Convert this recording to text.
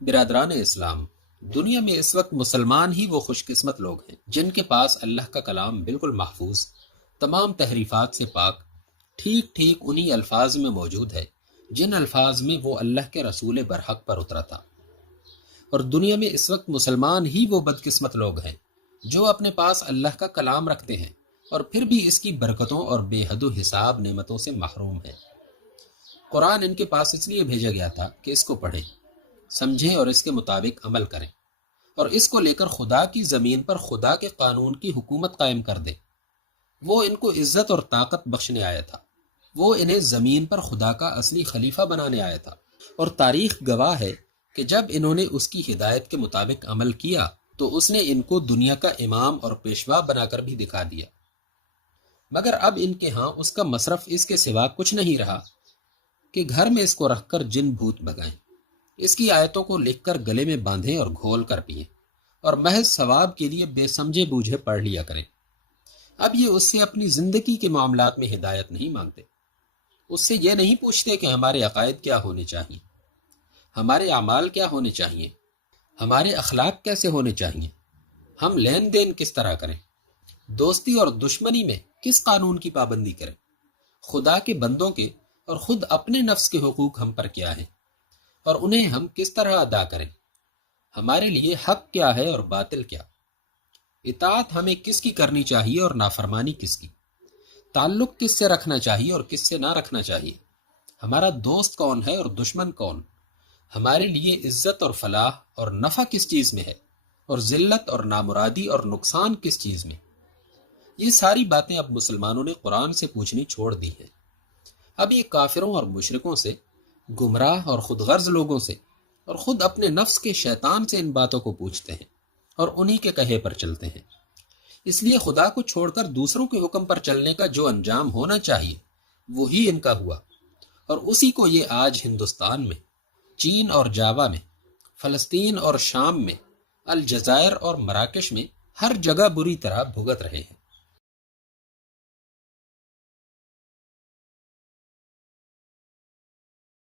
برادران اسلام، دنیا میں اس وقت مسلمان ہی وہ خوش قسمت لوگ ہیں جن کے پاس اللہ کا کلام بالکل محفوظ، تمام تحریفات سے پاک، ٹھیک ٹھیک انہی الفاظ میں موجود ہے جن الفاظ میں وہ اللہ کے رسول برحق پر اترا تھا۔ اور دنیا میں اس وقت مسلمان ہی وہ بدقسمت لوگ ہیں جو اپنے پاس اللہ کا کلام رکھتے ہیں اور پھر بھی اس کی برکتوں اور بے حد و حساب نعمتوں سے محروم ہیں۔ قرآن ان کے پاس اس لیے بھیجا گیا تھا کہ اس کو پڑھیں، سمجھیں اور اس کے مطابق عمل کریں، اور اس کو لے کر خدا کی زمین پر خدا کے قانون کی حکومت قائم کر دے۔ وہ ان کو عزت اور طاقت بخشنے آیا تھا، وہ انہیں زمین پر خدا کا اصلی خلیفہ بنانے آیا تھا، اور تاریخ گواہ ہے کہ جب انہوں نے اس کی ہدایت کے مطابق عمل کیا تو اس نے ان کو دنیا کا امام اور پیشوا بنا کر بھی دکھا دیا۔ مگر اب ان کے ہاں اس کا مصرف اس کے سوا کچھ نہیں رہا کہ گھر میں اس کو رکھ کر جن بھوت بگائیں، اس کی آیتوں کو لکھ کر گلے میں باندھیں اور گھول کر پئیں، اور محض ثواب کے لیے بے سمجھے بوجھے پڑھ لیا کریں۔ اب یہ اس سے اپنی زندگی کے معاملات میں ہدایت نہیں مانگتے، اس سے یہ نہیں پوچھتے کہ ہمارے عقائد کیا ہونے چاہیے، ہمارے اعمال کیا ہونے چاہیے، ہمارے اخلاق کیسے ہونے چاہیے، ہم لین دین کس طرح کریں، دوستی اور دشمنی میں کس قانون کی پابندی کریں، خدا کے بندوں کے اور خود اپنے نفس کے حقوق ہم پر کیا ہیں اور انہیں ہم کس طرح ادا کریں، ہمارے لیے حق کیا ہے اور باطل کیا، اطاعت ہمیں کس کی کرنی چاہیے اور نافرمانی کس کی، تعلق کس سے رکھنا چاہیے اور کس سے نہ رکھنا چاہیے، ہمارا دوست کون ہے اور دشمن کون، ہمارے لیے عزت اور فلاح اور نفع کس چیز میں ہے اور ذلت اور نامرادی اور نقصان کس چیز میں۔ یہ ساری باتیں اب مسلمانوں نے قرآن سے پوچھنی چھوڑ دی ہیں۔ اب یہ کافروں اور مشرکوں سے، گمراہ اور خود غرض لوگوں سے اور خود اپنے نفس کے شیطان سے ان باتوں کو پوچھتے ہیں اور انہی کے کہے پر چلتے ہیں۔ اس لیے خدا کو چھوڑ کر دوسروں کے حکم پر چلنے کا جو انجام ہونا چاہیے وہی ان کا ہوا، اور اسی کو یہ آج ہندوستان میں، چین اور جاوا میں، فلسطین اور شام میں، الجزائر اور مراکش میں ہر جگہ بری طرح بھگت رہے ہیں۔